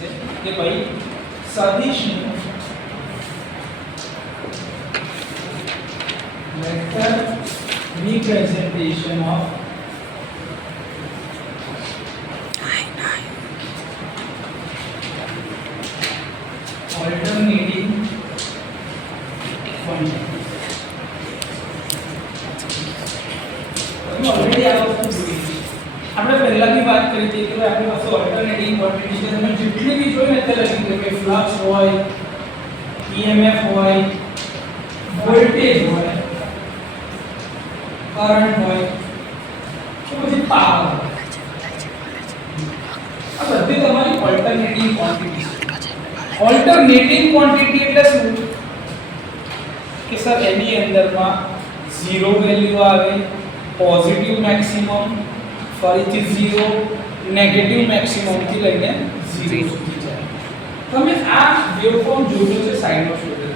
છે કે ભાઈ સદિશનું vector representation of alternating quantity. Already આ વસ્તુ જોઈ આપણે પહેલાથી વાત કરી હતી કે આપણી પાસે ઓલ્ટરનેટિંગ ક્વોન્ટિટી છે તમે જેટલી બી જોઈ ને તે લખી કે ફ્લક્સ હોય EMF હોય વોલ્ટેજ હોય કરંટ હોય તો પછી પાવર આ બધી તમારી ઓલ્ટરનેટિંગ ક્વોન્ટિટી ઓલ્ટરનેટિંગ ક્વોન્ટિટી એટલે શું કે સર એની અંદરમાં 0 વેલ્યુ આવે પોઝિટિવ મેક્સિમમ ફરીથી 0 નેગેટિવ મેક્સિમમ થી લઈને 0 સુધી જાય તમે આ વેવફોર્મ જોયો છે સાઇનોસોઇડલ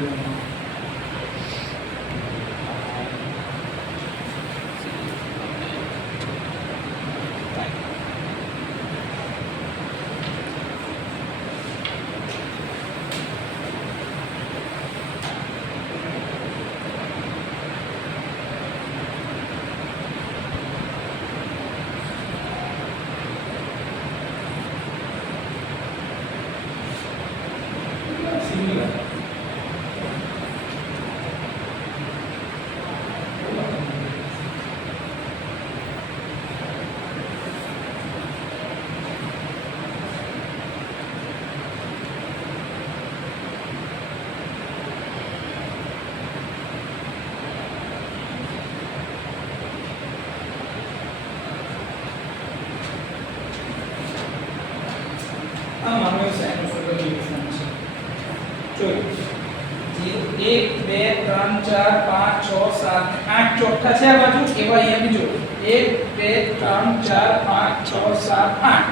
ચોખ્ખા છે આ બાજુ એવા અહીંયા બીજો 1 2 3 4 5 6 7 8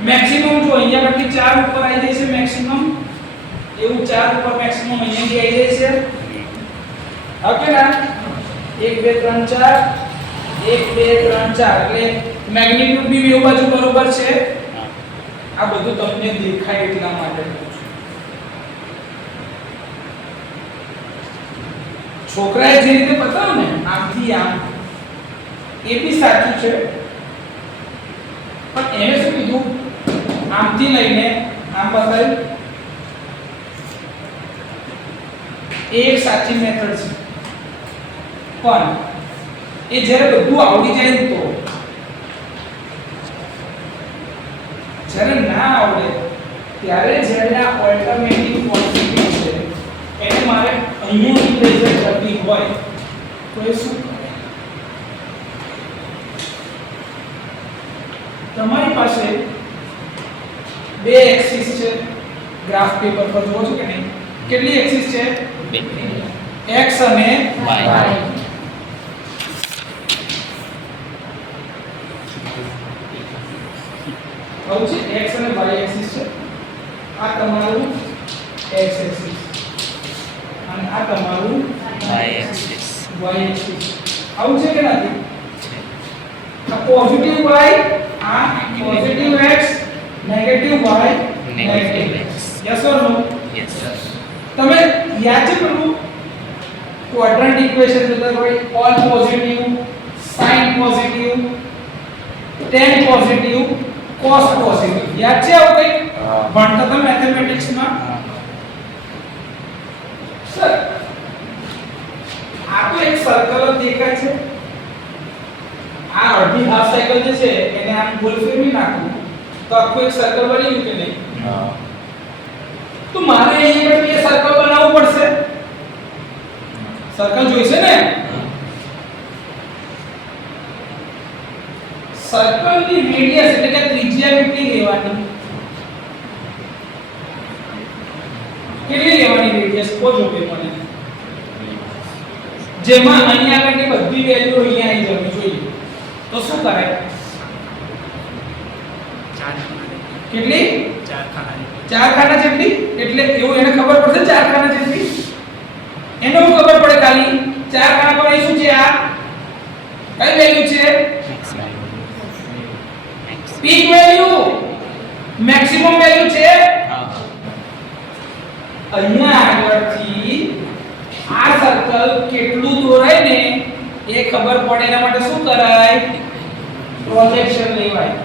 મેક્સિમમ જો અહીંયા પરથી 4 ઉપર આવી જાય છે મેક્સિમમ એવું 4 ઉપર મેક્સિમમ અહીંયા થી આવી જાય છે ઓકે ના 1 2 3 4 1 2 3 4 એટલે મેગ્નીટ્યુડ બી બેવ બાજુ બરોબર છે આ બધું તમને દેખાય એટલા માટે છોકરાએ જે રીતે બતાવ્યું ને આમથી આમ એ બી સાચું છે પણ એને શું કીધું આમથી લઈને આમ બતાવ્યું એ એક સાચી મેથડ છે પણ એ જ્યારે બધું આવડી જાય ને તો જ્યારે ના આવડે ત્યારે જ્યારે આ ઓલ્ટરનેટિવ ક્વોન્ટિટી છે એને મારે અહીંયા રિપ્રેઝન્ટ કરવી હોય તો એ શું કરે તમારી પાસે બે એક્સિસ છે ગ્રાફ પેપર પર જોવો છો કે નહીં કેટલી એક્સિસ છે બે x અને y આવું છે x અને y એક્સિસ છે આ તમારું x એક્સિસ અને આ તમારું y એક્સિસ આવું છે કે નથી આ પોઝિટિવ y આ positive x negative y negative x yes or no yes તમે યાદ છે પેલું ક્વોડ્રન્ટ ઇક્વેશન જોતા હોય all positive sine positive tan positive cos positive યાદ છે આવું કઈ ભણતા હતા મેથેમેટિક્સ માં સર આ તો એક સર્કલ જ દેખાય છે આ અડધી હાફ સાયકલ જે છે એને આમ ગોલ ફેરવી નાખું તો આખું એક સર્કલ બની ગયું કે નહીં તો મારે અહીંયા પર એ સર્કલ બનાવવું પડશે સર્કલ જોઈશે ને સર્કલની રેડિયસ એટલે કે ત્રિજ્યા કેટલી લેવાની રેડિયસ કોજો કે મને જેમાં અહીંયા આગળની બધી વેલ્યુ અહીંયા આવી જવી જોઈએ તો શું કરે કેટલી 4 ખાના જેટલી એટલે એવું એને ખબર પડશે 4 ખાના જેટલી એને શું ખબર પડે ખાલી 4 ખાના પર અહીં શું છે આ કઈ વેલ્યુ છે પીક વેલ્યુ મેક્સિમમ વેલ્યુ છે હા અહીંયા આગળથી આ સર્કલ કેટલું દોરાય ને એ ખબર પડે એના માટે શું કરાય પ્રોજેક્શન લેવાય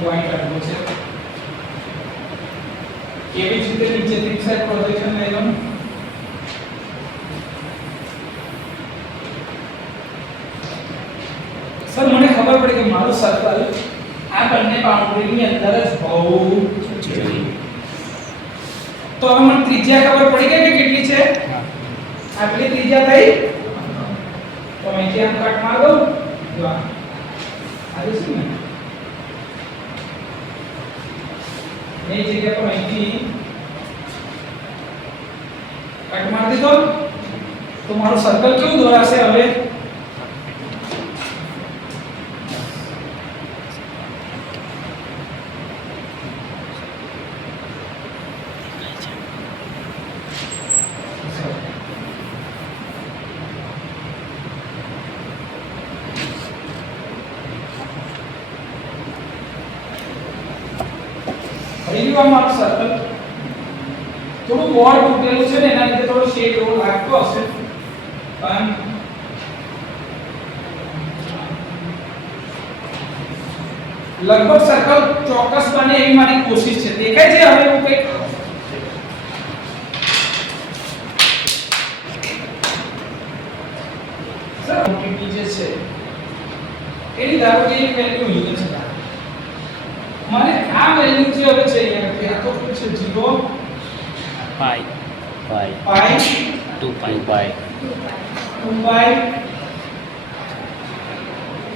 પોઈન્ટ આટલો છે એવી જ રીતે નીચેથી સાઈડ પ્રોજેક્શન લેવાનું સર મને ખબર પડી કે મારું સર્કલ આ બંને બાઉન્ડ્રીની અંદર જ હોવું જોઈએ તો હવે મને ત્રિજ્યા ખબર પડી ગઈ કે કેટલી છે આટલી ત્રિજ્યા થઈ તો અહીંથી આમ કટ માર દઉં જો આ શું ને એ જગ્યા પર અહીંથી કટ માર દીધો તો મારું સર્કલ કેવું દોરાશે હવે મારું સર્કલ થોડું બોર્ડ તૂટેલું છે ને એના લીધે થોડો શેડ એવો લાગતો હશે પણ લગભગ સર્કલ ચોક્કસ બને એવી મારી કોશિશ છે દેખાય છે હવે હું કંઈક સર ક્વોન્ટિટી જે છે એની ધારો કે એક વેલ્યુ અહીં છે મને આ વેલ્યુ જે હવે છે અહીંયા આ તો શું છે 0 પાઈ 2 પાઈ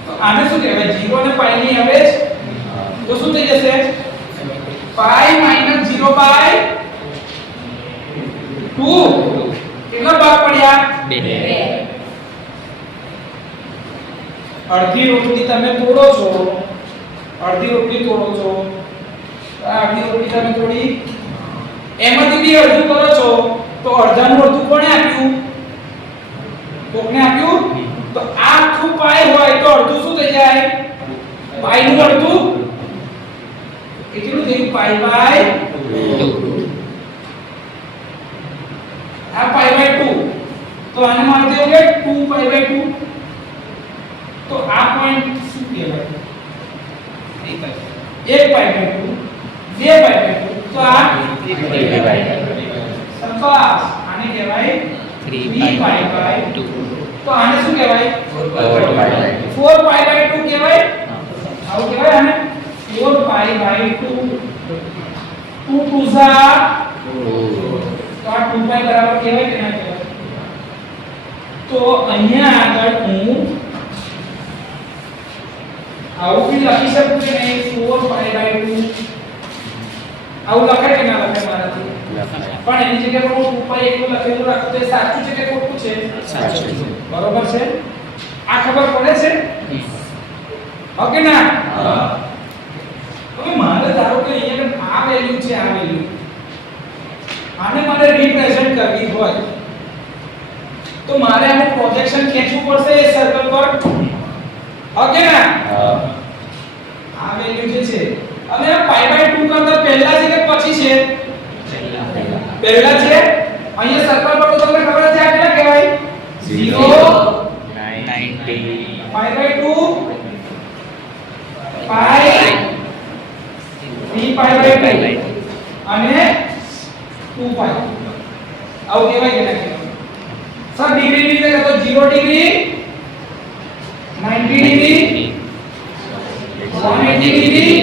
તો આને શું કહેવાય 0 અને પાઈ ની એવરેજ તો શું થઈ જશે પાઈ - 0 બાય 2 કેટલા ભાગ પડ્યા 2 અડધી રોટલી તમે તોડો છો અડધી રોટલી તોડો છો આ અડધી રોટલી તમે તોડી એમાંથી બી અડધું કરો છો તો અડધાનું અડધું કોણે આપ્યું કોકને આપ્યું તો આ આખું પાઈ હોય તો અડધું શું થઈ જાય પાઈનું અડધું કેટલું થયું પાઈ બાય 2 આ પાઈ બાય 2 તો આને માન દેવું કે 2 પાઈ બાય 2 તો આ પોઈન્ટ શું કહેવાય એક પાઈ બાય 2 બે પાઈ બાય 2 તો આ 3 પાઈ સંપાસ આને કહેવાય 3 પાઈ બાય 2 તો આને શું કહેવાય 4 પાઈ બાય 2 કહેવાય આવું કહેવાય આને 4 પાઈ બાય 2 2 2 ઝા તો આ 2 પાઈ બરાબર કહેવાય કે ના કહેવાય તો અહીંયા આગળ હું આવું બી લખી શકું કે નહીં 4 પાઈ બાય 2 આવું લખાય કે ના લખાય મારાથી પણ એની જગ્યાએ હું 2 પાઈ એકલું લખેલું રાખું તો એ સાચું છે કે ખોટું છે સાચું છે બરોબર છે આ ખબર પડે છે ઓકે ના હા હવે મારે ધારો કે અહીંયા આ વેલ્યુ છે આ વેલ્યુ આને મારે રિપ્રેઝન્ટ કરવી હોય તો મારે આનું પ્રોજેક્શન ખેંચવું પડશે એ સર્કલ પર ઓકે ના હા આ વેલ્યુ જે છે હવે આ પાઈ બાય 2 કરતા પહેલા છે કે પછી છે પહેલા છે અહીંયા સર્કલ પર તો તમને ખબર છે આ કેટલા કહેવાય 0 90 pi by 2 pi 3 pi by 2 અને 2 પાઈ આવું કહેવાય કે ના કહેવાય સર ડિગ્રી ની રીતે તો 0 ડિગ્રી 90 ડિગ્રી 180 ડિગ્રી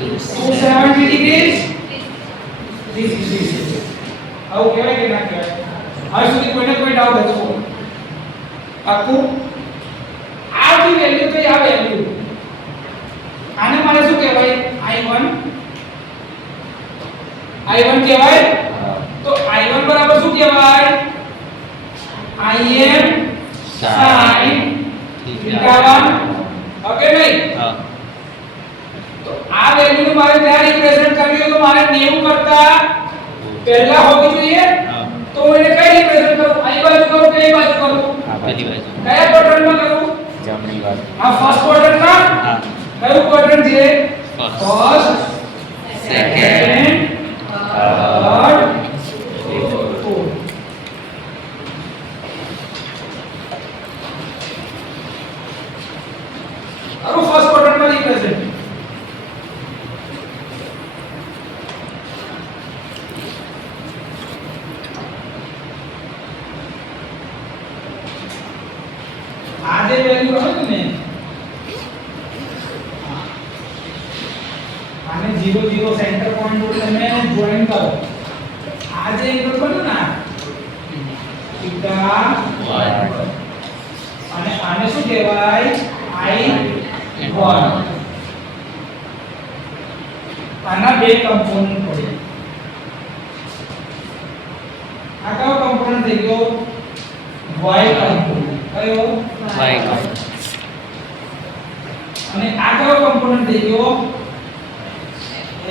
270 ડિગ્રી 360 આવું કહેવાય કે ના કહેવાય આજ સુધી કોઈને કોઈ ડાઉટ હતો આખું આ જે વેલ્યુ તો આ વેલ્યુ આને મારે શું કહેવાય i1 કહેવાય તો i1 બરાબર શું કહેવાય im sin θ1 ઓકે નહીં હા તો આ વેલ્યુ ને મારે ત્યાં રિપ્રેઝન્ટ કરવી હોય તો મારે 90 કરતા પહેલા હોવી જોઈએ હા તો હું એને કઈ રિપ્રેઝન્ટ કરું અહીં બાજુ કરું કે એ બાજુ કરું આ પેલી બાજુ કયા ક્વોડ્રન્ટમાં કરું જમણી બાજુ આ ફર્સ્ટ ક્વોડ્રન્ટમાં હા કયું ક્વોડ્રન્ટ છે first first second third fourth આનું ફર્સ્ટ ક્વોડ્રન્ટમાં રિપ્રેઝન્ટ આ જે વેલ્યુ આવે ને આને 0 0 સેન્ટર પોઈન્ટ ઉપર તમે જોઈન કરો આ જે એંગલ બન્યું ને થીટા અને આને શું કહેવાય I1 આના બે કમ્પોનન્ટ પડે આ કયો કમ્પોનન્ટ થઈ ગયો y કમ્પોનન્ટ કયો y અને આ કયો કમ્પોનન્ટ થઈ ગયો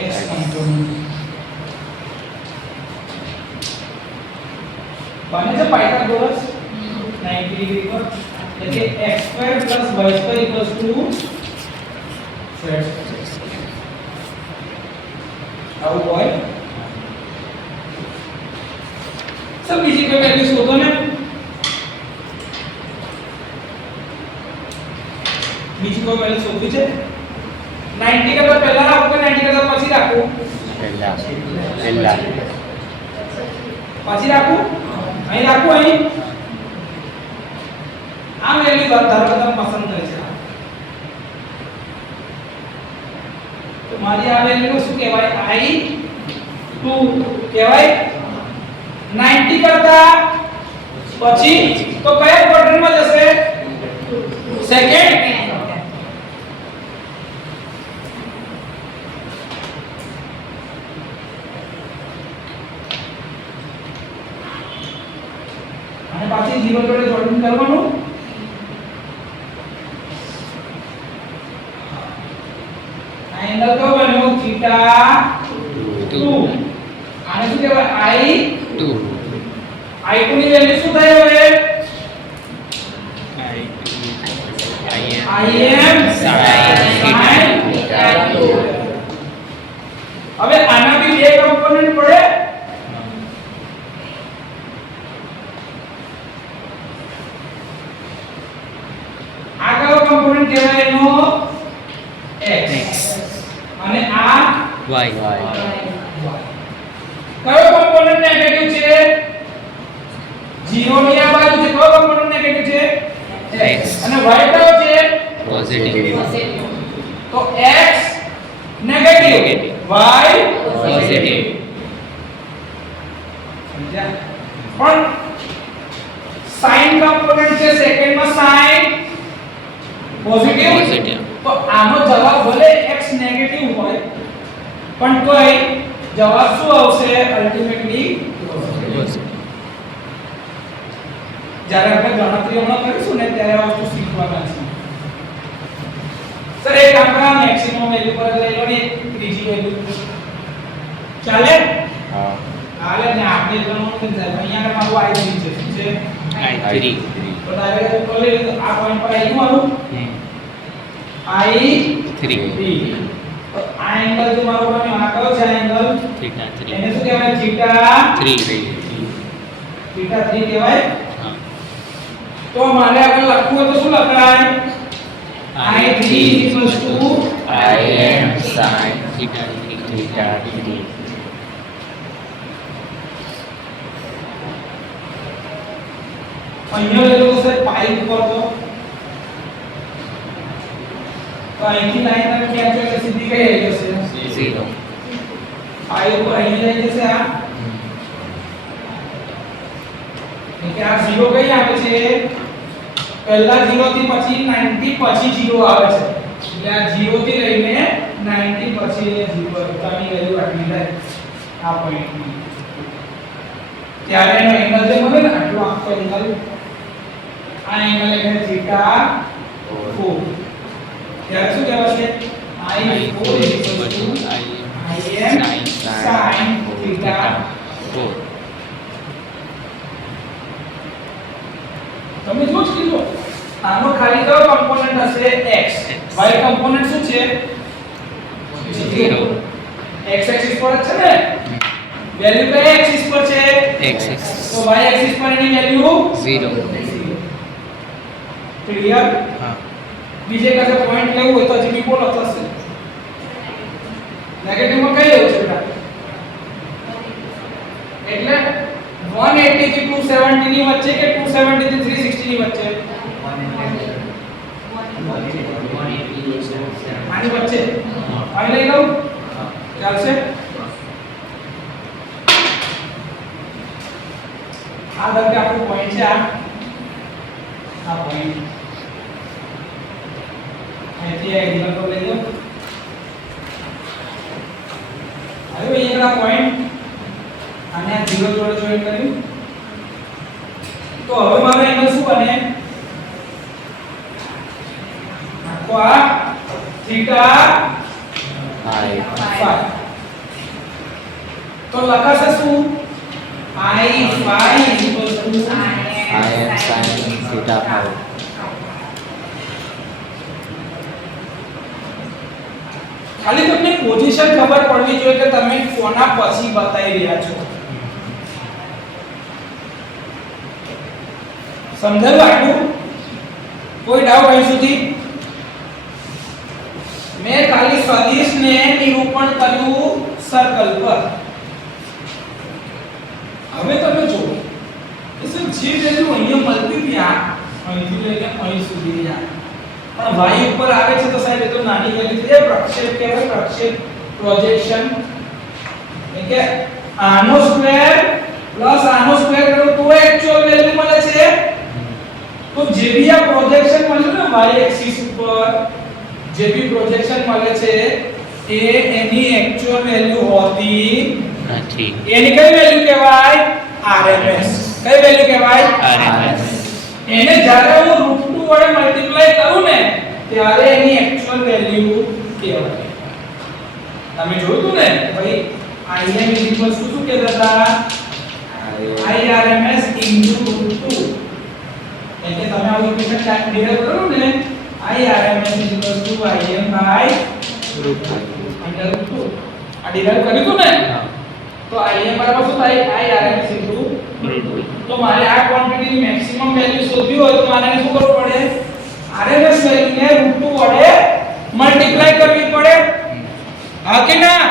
x કમ્પોનન્ટ બને છે પાયથાગોરસ 90 ડિગ્રી પર એટલે x2 y2 z આવું હોય સબ બીજી કોઈ વેલ્યુ શોધો ને બીજી કોઈ વેલ્યુ શોધવી છે 90 કરતા પહેલા રાખો કે 90 કરતા પછી રાખો પહેલા પછી રાખો અહીં રાખો અહીં આ વેલ્યુ ધારો કે તમે પસંદ કરી છે તો મારી આ વેલ્યુ શું કહેવાય I2 કહેવાય 90 કરતા પછી તો કયા ક્વોડ્રન્ટમાં જશે સેકન્ડ અને પાછી 0 જોડે જોઈન કરવાનું આ એંગલ કયો બન્યો થીટા 2 આને શું કહેવાય I2 ની વેલ્યુ શું થાય હવે Im sin theta 2 હવે આના બી બે કમ્પોનન્ટ પડે આ કયો કમ્પોનન્ટ કહેવાય એનો x અને આ y કયો કમ્પોનન્ટ નેગેટિવ છે 0 ની આ બાજુ છે કયો કમ્પોનન્ટ નેગેટિવ છે x અને y કયો છે પોઝિટિવ તો x નેગેટિવ y પોઝિટિવ સમજ્યા પણ sin કમ્પોનન્ટ છે સેકન્ડ માં sin પોઝિટિવ તો આનો જવાબ ભલે x નેગેટિવ હોય પણ તોય જવાબ શું આવશે અલ્ટિમેટલી જ્યારે આપણે ગણતરી હમણાં કરીશું ને ત્યારે આ વસ્તુ શીખવાના છે સર એક આપણે મેક્સિમમ વેલ્યુ પર લઈ લો ને ત્રીજી વેલ્યુ ચાલે હા હાલે ને આપણે ગણવાનું કે અહીંયા મારું I3 છે શું છે I3 તો ડાયરેક્ટ ઉપર લઈ લો આ પોઈન્ટ પર આવી મારું I3 તો આ એંગલ જે મારો બન્યો આ કયો છે એંગલ થીટા 3 એને શું કહેવાય થીટા 3 થીટા 3 કહેવાય હા તો મારે આગળ લખવું હોય તો શું લખાય I3 Im sin theta 3 અહીંયા લેલો છે પાઈ ઉપર તો અહીંથી લાઈન તમે ક્યાં છે એટલે સીધી કઈ આવી જશે 0 પાઈ ઉપર અહીંયા લઈ જશે આ એટલે આ 0 કઈ આવે છે પહેલા 0 થી પછી 90 પછી 0 આવે છે એટલે આ 0 થી લઈને 90 પછી 0 તાની વેલ્યુ આટલી થાય આ પોઈન્ટ ત્યારે એનો એંગલ જે મળે ને આટલો આખો એંગલ આ એંગલ એટલે થીટા 4 ત્યારે શું કહેવાશે I4 Im sin theta 4 4 તમે જો જ કીધું આનો ખાલી કયો કમ્પોનન્ટ હશે x y કમ્પોનન્ટ શું છે 0 x એક્સિસ પર જ છે ને વેલ્યુ કઈ એક્સિસ પર છે x તો y એક્સિસ પર એની વેલ્યુ 0 ક્લિયર હા બીજે કાસે પોઈન્ટ લેવું હોય તો હજી બી બોલો થશે નેગેટિવ માં કઈ લેવું છે બેટા એટલે 180 થી 270 ની વચ્ચે કે 270 થી 360 ની વચ્ચે આની વચ્ચે અહીં લઈ લઉં ચાલશે આ ધારો કે આપણું પોઈન્ટ છે આ પોઈન્ટ અહીંથી આ એંગલ પર લઈ લો હવે અહીંયા પોઈન્ટ અને આ 0 જોડે જોઈન કર્યું તો હવે મારો એંગલ શું બને આખો આ થીટા ફાઈ તો લખાશે શું I phi is equal to I am sin theta phi ખાલી તમને પોઝિશન ખબર પડવી જોઈએ કે તમે કોના પછી બતાવી રહ્યા છો સમજાયું આટલું કોઈ ડાઉટ અહીં સુધી મેં ખાલી સદિશને નિરૂપણ કર્યું સર્કલ પર હવે તમે જો કે જે વેલ્યુ અહીંયા મળતી હતી અહીંથી લઈને અહીં સુધી પણ y ઉપર આવે છે તો સાહેબ એ તો નાની વેલ્યુ છે પ્રક્ષેપ કહેવાય પ્રક્ષેપ પ્રોજેક્શન એટલે આનો સ્ક્વેર પ્લસ આનો સ્ક્વેર કરો તો એક્ચ્યુઅલ વેલ્યુ મળે છે તો જે બી આ પ્રોજેક્શન મળ્યું ને y એક્સિસ ઉપર જે બી પ્રોજેક્શન મળે છે એ એની એક્ચ્યુઅલ વેલ્યુ હોતી નથી એની કઈ વેલ્યુ કહેવાય RMS કઈ વેલ્યુ કહેવાય RMS એને જ્યારે હું √2 વડે મલ્ટીપ્લાય કરું ને ત્યારે એની એક્ચ્યુઅલ વેલ્યુ કહેવાય તમે જોયું તું ને ભાઈ Im શું કહેતા હતા IRMS √2 એટલે તમે આવું ઇક્વેશન ડિરાઈવ કરો ને IRMS Im √2 આ ડિરાઈવ કર્યું તું ને તો Im બરાબર શું થાય IRMS √2 તો મારે આ ક્વોન્ટિટીની મેક્સિમમ વેલ્યુ શોધવી હોય તો મારે શું કરવું પડે RMS વેલ્યુને √2 વડે મલ્ટીપ્લાય કરવી પડે હા કે ના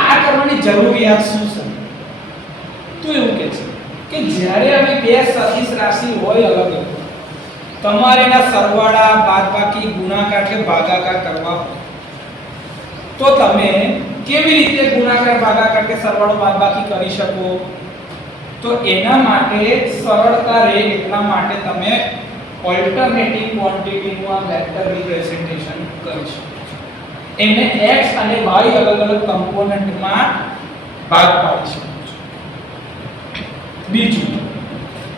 આ કરવાની જરૂરિયાત શું છે તો એવું કહે છે કે જ્યારે હવે બે સદિશ રાશિ હોય અલગ અલગ તમારે એના સરવાળા બાદબાકી ગુણાકાર કે ભાગાકાર કરવા તો તમે કેવી રીતે ગુણાકાર ભાગાકાર કે સરવાળો બાદબાકી કરી શકો તો એના માટે સરળતા રહે એટલા માટે તમે ઓલ્ટરનેટિંગ ક્વોન્ટિટીનું આ વેક્ટર રિપ્રેઝન્ટેશન કરી શકો એને x અને y અલગ અલગ કમ્પોનન્ટમાં ભાગ પાડી શકો છો બીજું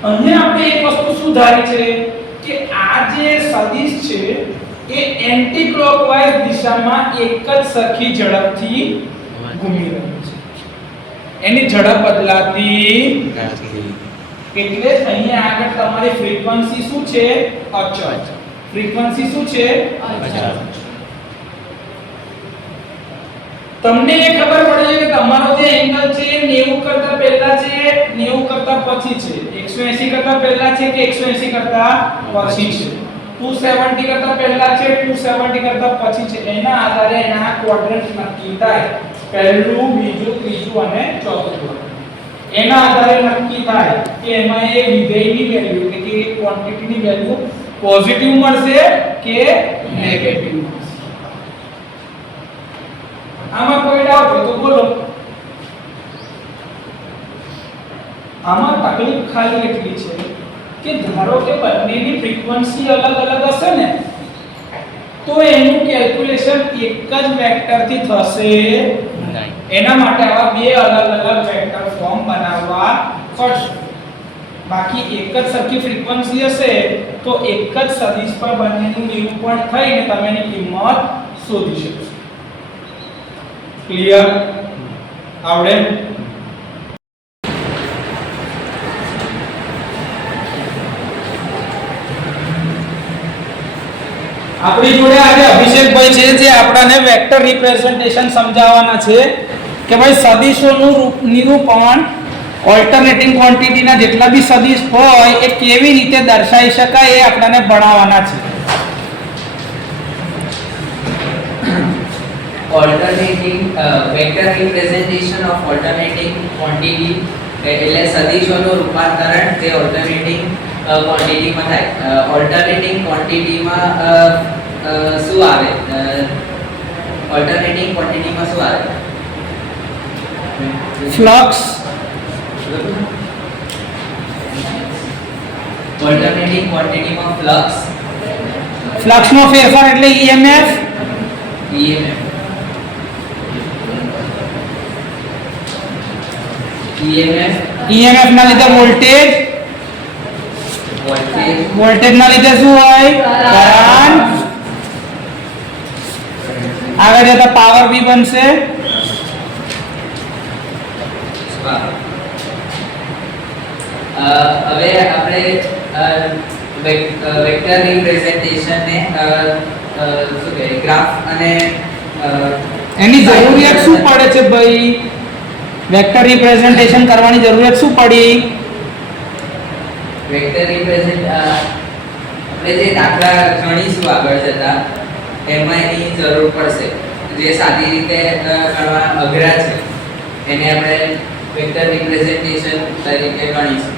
અહીંયા આપણે એક વસ્તુ સુધારી છે કે આ જે સદિશ છે એ એન્ટી ક્લોકવાઇઝ દિશામાં એક જ સરખી ઝડપથી ઘૂમી રહ્યું છે એની ઝડપ બદલાતી નથી એટલે અહીંયા આગળ તમારી ફ્રીક્વન્સી શું છે અચળ ફ્રીક્વન્સી શું છે અચળ તમને એ ખબર પડે કે તમારો જે એંગલ છે એ 90 કરતા પહેલા છે 90 કરતા પછી છે 180 કરતા પહેલા છે કે 180 કરતા પછી છે 270 કરતા પહેલા છે 270 કરતા પછી છે એના આધારે એના ક્વોડ્રન્ટ નક્કી થાય પહેલું બીજું ત્રીજું અને ચોથું એના આધારે નક્કી થાય કે એમાં એ વિધેયની વેલ્યુ કે એ ક્વોન્ટિટીની વેલ્યુ પોઝિટિવ મળશે કે નેગેટિવ મળશે આમાં કોઈ ડાઉટ હોય તો બોલો આમાં તકલીફ ખાલી એટલી છે કે ધારો કે બંનેની ફ્રીક્વન્સી અલગ અલગ હશે ને તો એનું કેલ્ક્યુલેશન એક જ વેક્ટરથી થશે એના માટે આવા બે અલગ અલગ વેક્ટર ફોર્મ બનાવવા પડશે બાકી એક જ સરખી ફ્રીક્વન્સી હશે તો એક જ સદિશ પર બંનેનું નિરૂપણ થઈને તમે એની કિંમત શોધી શકશો ક્લિયર? આવડે? આપણી જોડે આજે અભિષેકભાઈ છે જે આપણને વેક્ટર રિપ્રેઝન્ટેશન સમજાવવાના છે કે ભાઈ સદિશોનું નિરૂપણ ઓલ્ટરનેટિંગ ક્વોન્ટિટીના જેટલા બી સદિશ હોય એ કેવી રીતે દર્શાવી શકાય એ આપણને ભણાવવાના છે. alternating vector representation of alternating quantity એટલે સદિશોનું રૂપાંતરણ તે alternating quantity માં થાય. alternating quantity માં શું આવે? alternating quantity માં શું આવે? ફ્લક્સ. alternating quantity માં ફ્લક્સનો ફેરફાર એટલે EMF. EMF ના લીધે વોલ્ટેજ ના લીધે શું હોય? કરંટ. આગળ જતા પાવર બી બનશે. હવે આપણે વેક્ટર રિપ્રેઝન્ટેશન ને શું કહે ગ્રાફ અને એની જરૂરિયાત શું પડે છે ભાઈ? વેક્ટર રિપ્રેઝન્ટેશન કરવાની જરૂરિયાત શું પડી? વેક્ટર રિપ્રેઝન્ટ આપણે જે દાખલા ગણીશું આગળ જતા એમાં એની જરૂર પડશે. જે સાદી રીતે ગણવા અઘરા છે એને આપણે વેક્ટર રિપ્રેઝન્ટેશન તરીકે ગણીશું.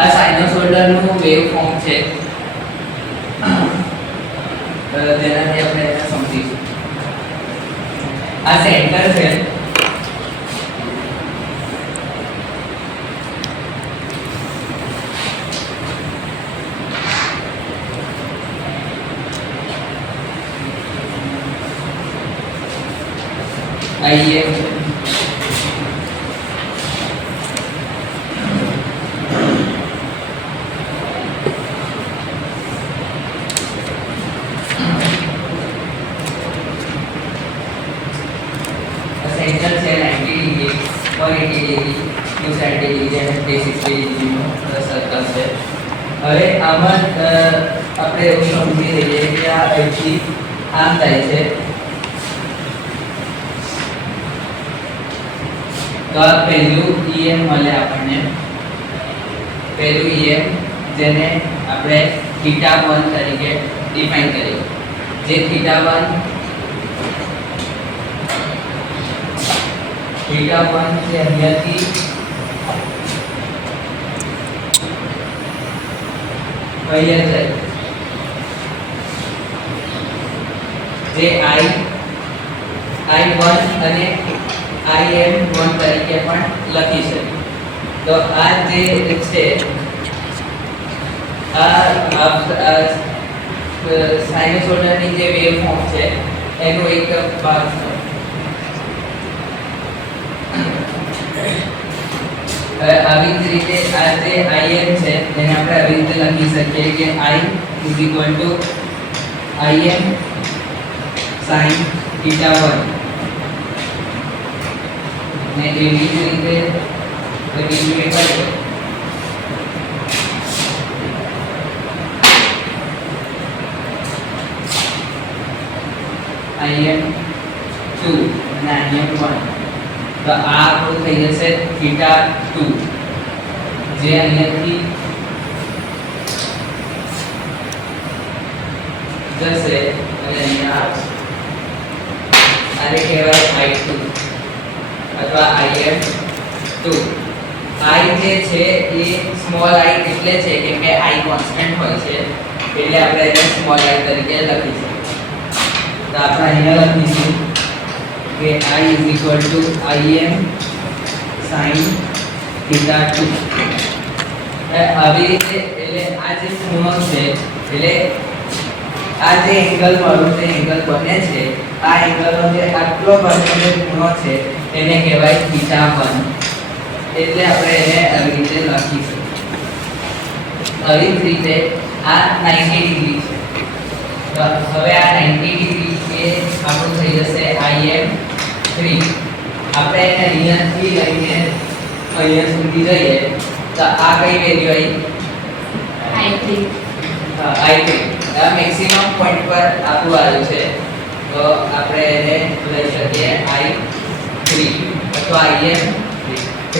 આ સાઇનોસોઇડલનું વેવ ફોર્મ છે જેનાથી આપણે એને સમજીશું. આ સેન્ટર છે. આઈએ સેન્ટર છે 90 ડિગ્રી 180 ડિગ્રી 270 ડિગ્રી અને 360 ડિગ્રીનો સર્કલ છે. હવે આમાં આપણે એવું સમજી લઈએ કે આ અહીંથી આમ થાય છે તો આ પહેલું EM મળે આપણને. પહેલું EM જેને આપણે θ1 તરીકે ડિફાઇન કરીએ. જે θ1 છે અહીંયાથી અહીંયા જાય જે I1 અને IM1 તરીકે પણ લખી શકે. તો આ જે છે આ સાઇનોસોઇડલની જે વેવ ફોર્મ છે એનો એક ભાગ છે. આવી જ રીતે આ જે IM છે એને આપણે આવી રીતે લખી શકીએ કે I IM sin θ1 ને એવી જ રીતે કન્ટિન્યુ કરીએ. IM2 અને IM1 તો આ આપણું થઈ જશે θ2 જે અહીંયાથી જશે અને અહીંયા આવશે. આને કહેવાય I2 અથવા IM2. I જે છે એ સ્મોલ I એટલે છે કે I કોન્સ્ટન્ટ હોય છે એટલે આપણે એને સ્મોલ I તરીકે લખીશું. તો આપણે અહીંયા લખીશું કે I IM sin θ2. આવી રીતે એટલે આ જે ખૂણો છે એટલે આ જે એંગલ વાળું જે એંગલ બને છે આ એંગલનો જે આટલો ભાગનો ખૂણો છે એને કહેવાય θ1 એટલે આપણે એને આવી રીતે લખી શકીએ આવી જ રીતે આ 90 ડિગ્રી છે તો હવે આ 90 ડિગ્રી એ આપણું થઈ જશે IM3 આપણે એને અહીંયાથી લઈને અહીંયા સુધી જઈએ તો આ કઈ વેલ્યુ આવી I3 આ મેક્સિમમ પોઈન્ટ પર આપણું આવ્યું છે તો આપણે એને લઈ શકીએ I3 અથવા IM3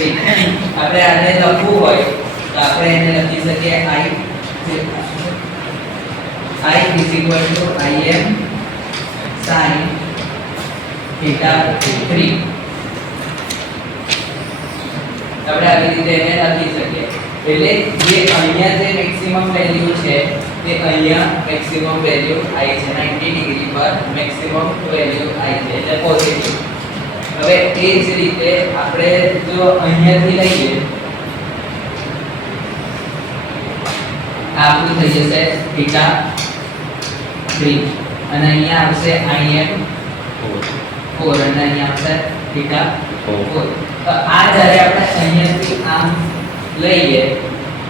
આપણે આને લખવું હોય તો આપણે એને લખી શકીએ I IM sin θ3 આપણે આવી રીતે એને લખી શકીએ એટલે જે અહીંયા જે મેક્સિમમ વેલ્યુ છે તે અહીંયા મેક્સિમમ વેલ્યુ આવી છે 90 ડિગ્રી પર મેક્સિમમ વેલ્યુ આવી છે એટલે પોઝિટિવ હવે એ જ રીતે આપણે જો અહીંયાથી લઈએ આપણું થઈ જશે θ3 અને અહીંયા આવશે IM4 અને અહીંયા આવશે θ4 તો આ જ્યારે આપણે અહીંયાથી આમ લઈએ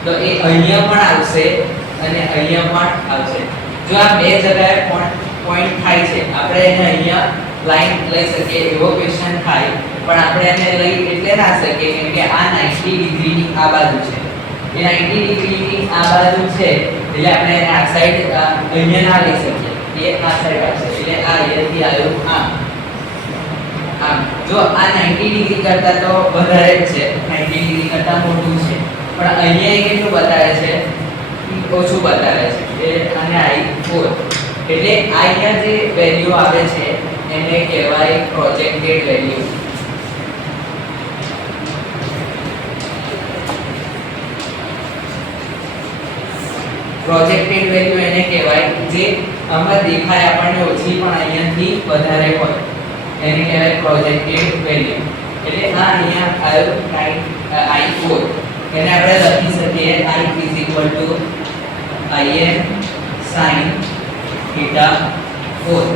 તો એ અહીંયા પણ આવશે અને અહીંયા પણ આવશે જો આ બે જગ્યાએ પોઈન્ટ થાય છે આપણે એને અહીંયા લાઈન લઈ શકીએ એવો ક્વેશ્ચન થાય પણ આપણે એને લઈ એટલે ના શકીએ કેમ કે આ 90 ડિગ્રીની આ બાજુ છે એ 90 ડિગ્રીની આ બાજુ છે એટલે આપણે એને આ સાઈડ અહીંયા ના લઈ શકીએ એ આ સાઈડ આવશે એટલે આ અહીંયાથી આવ્યું આમ જો આ 90 ડિગ્રી કરતા તો વધારે જ છે 90 ડિગ્રી કરતા મોટું છે પણ અહીંયા એ કેટલું બતાવે છે ઓછું બતાવે છે એ અને I4 એટલે અહીંયા જે વેલ્યુ આવે છે એને કહેવાય પ્રોજેક્ટેડ વેલ્યુ પ્રોજેક્ટેડ વેલ્યુ એને કહેવાય જે આમાં દેખાય આપણને ઓછી પણ અહીંયાથી વધારે હોય એને કહેવાય પ્રોજેક્ટેડ વેલ્યુ એટલે આ અહીંયા I4 એને આપણે લખી શકીએ I IM sin θ4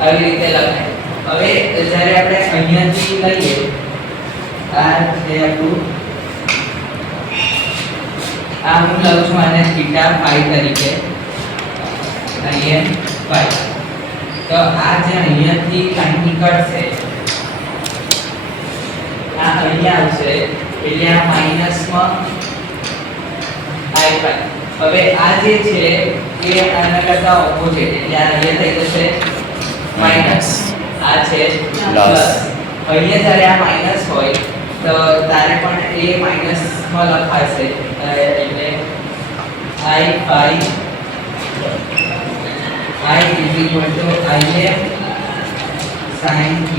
આવી રીતે લખાય હવે જ્યારે આપણે અહીંયાથી લઈએ આ છે આપણું આ હું લઉં છું આને θ5 તરીકે IM5 તો આ જે અહીંયાથી લાઈન નીકળશે આ અહીંયા આવશે એટલે આ માઈનસમાં I5 હવે આ જે છે એ આના કરતા ઓપોઝિટ એટલે આ અહીંયા થઈ જશે માઈનસ આ છે પ્લસ અહીંયા જ્યારે આ માઈનસ હોય તો તારે પણ એ માઈનસ માં લખાશે એટલે I5 I is equal to Im sin θ5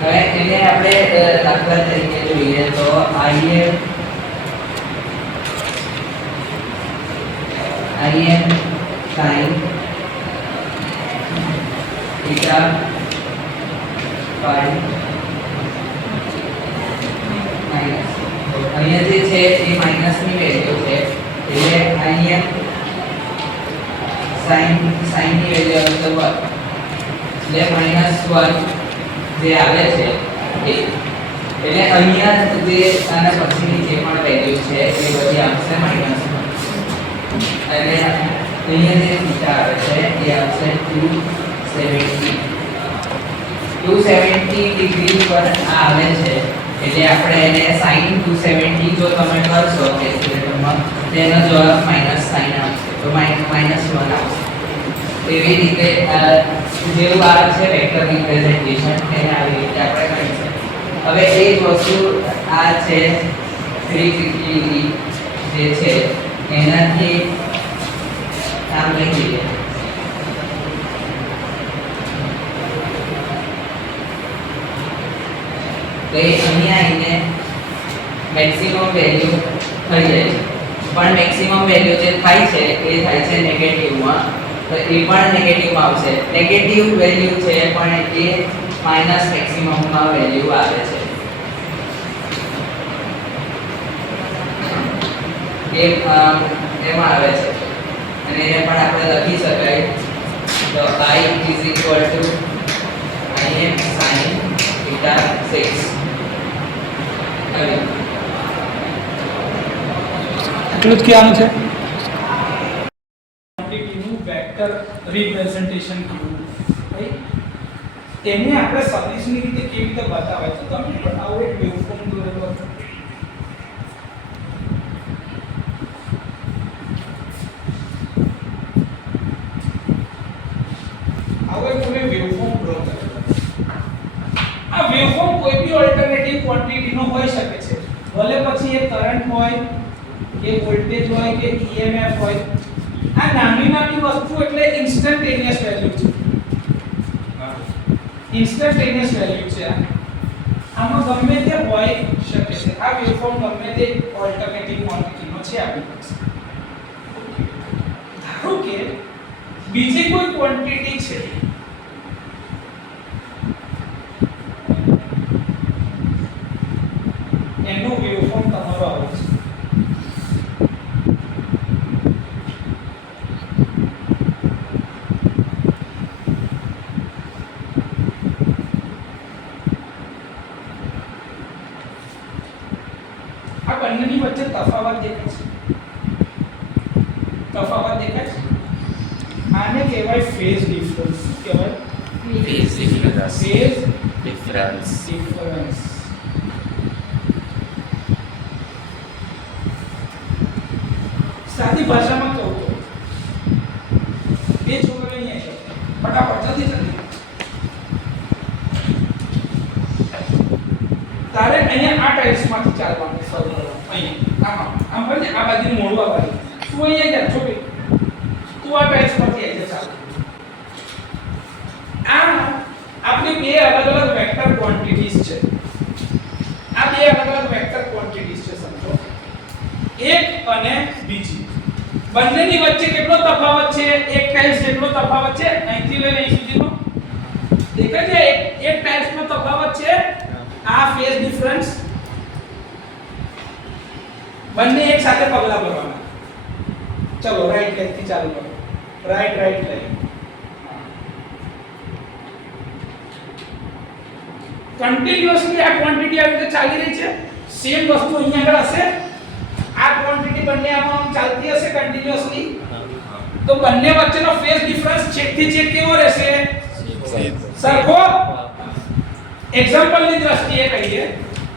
હવે એને આપણે દાખલા તરીકે જોઈએ તો Im sin θ5 માઈનસ અહીંયા જે છે એ માઈનસ ની વેલ્યુ છે એટલે Im sin ની વેલ્યુ આવશે 1 એટલે -1 જે આવે છે એ એટલે અહીંયા જે આના પછીની જે પણ વેલ્યુ છે એ બધી આવશે -1 અને અહીંયા જે થીટા આવે છે એ આવશે 270 ડિગ્રી પર આવે છે એટલે આપણે એને sin 270 જો તમે કરશો કેલ્ક્યુલેટરમાં તેનો જવાબ માઈનસ સાઇન આવશે તો -1 આવશે એવી રીતે જેવું આવે છે વેક્ટર રિપ્રેઝન્ટેશન એને આવી રીતે આપણે કરી શકીએ હવે એ જ વસ્તુ આ છે 360 ડિગ્રી જે છે એનાથી આમ લખી દઈએ તો એ અહીંયા આવીને મેક્સિમમ વેલ્યુ થઈ જાય છે પણ મેક્સિમમ વેલ્યુ જે થાય છે એ થાય છે નેગેટિવમાં તો એ પણ નેગેટિવમાં આવશે નેગેટિવ વેલ્યુ છે પણ એ માઈનસ મેક્સિમમમાં વેલ્યુ આવે છે એમાં આવે છે અને એને પણ આપણે લખી શકાય તો I is equal to Im sin theta 6. હવે એટલું જ કહેવાનું છે. ક્વોન્ટિટીનું વેક્ટર રિપ્રેઝન્ટેશન કેવું રાઈટ તેને આપણે સદિશની રીતે કેવી રીતે બતાવાય તો તમે આવો એક વેવફોર્મ દોરેલો હતો. આવો એક તમે વેવફોર્મ ડ્રો કરેલો. આ વેવફોર્મ કોઈ બી ઓલ્ટરનેટિવ ક્વોન્ટિટીનો હોઈ શકે છે. ભલે પછી એ કરંટ હોય કે વોલ્ટેજ હોય કે EMF હોય. આ નાની વસ્તુ એટલે ઇન્સ્ટન્ટેનિયસ વેલ્યુ છે. ઇન્સ્ટન્ટેનિયસ વેલ્યુ છે. આમાં ગમે તે હોય શકે છે. આ વેવફોર્મ ગમે તે ઓલ્ટરનેટિવ ક્વોન્ટિટીનો છે આપણી પાસે. ધારો કે બીજી કોઈ ક્વોન્ટિટી છે એનો વેવફોર્મ તમારો આવો છે. આ બંનેની વચ્ચે તફાવત દેખાય છે. તફાવત દેખાય છે. આને કહેવાય ફેઝ ડિફરન્સ. શું કહેવાય? Phase difference. Phase Difference. Difference. સાદી ભાષામાં કહું તો બે છોકરીઓ અહીંયા છે. ફટાફટ જલ્દી તારે અહીંયા આ ટાઇલ્સમાંથી ચાલવાનું શરૂ કરવાનું. અહીંયા આમ ભલે આ બાજુ મોડું આ બાજુ તું અહીંયા જા છોકરી તું આ ટાઇલ્સમાંથી આવી જા ચાલ. આ આપણી બે અલગ અલગ વેક્ટર ક્વોન્ટિટીઝ છે. આ બે અલગ અલગ વેક્ટર ક્વોન્ટિટીઝ છે સમજો. એક અને બીજી બંનેની વચ્ચે કેટલો તફાવત છે? એક ટાઇલ્સ જેટલો તફાવત છે. અહીંથી લઈને અહીં સુધીનો દેખાય છે. એક ટાઇલ્સનો તફાવત છે. આ ફેઝ ડિફરન્સ. બંને એક સાથે પગલા ભરવાના. ચલો રાઈટ લેગ થી ચાલુ કરો. Right leg. કન્ટિન્યુઅસલી આ ક્વોન્ટિટી આવી રીતે ચાલી રહી છે. સેમ વસ્તુ અહીંયા આગળ હશે. આ ક્વોન્ટિટી બંને આમાં ચાલતી હશે કન્ટિન્યુઅસલી. તો બંને વચ્ચેનો ફેઝ ડિફરન્સ છેકથી છેક કેવો રહેશે? સરખો. એક્ઝામ્પલની દ્રષ્ટિએ કહીએ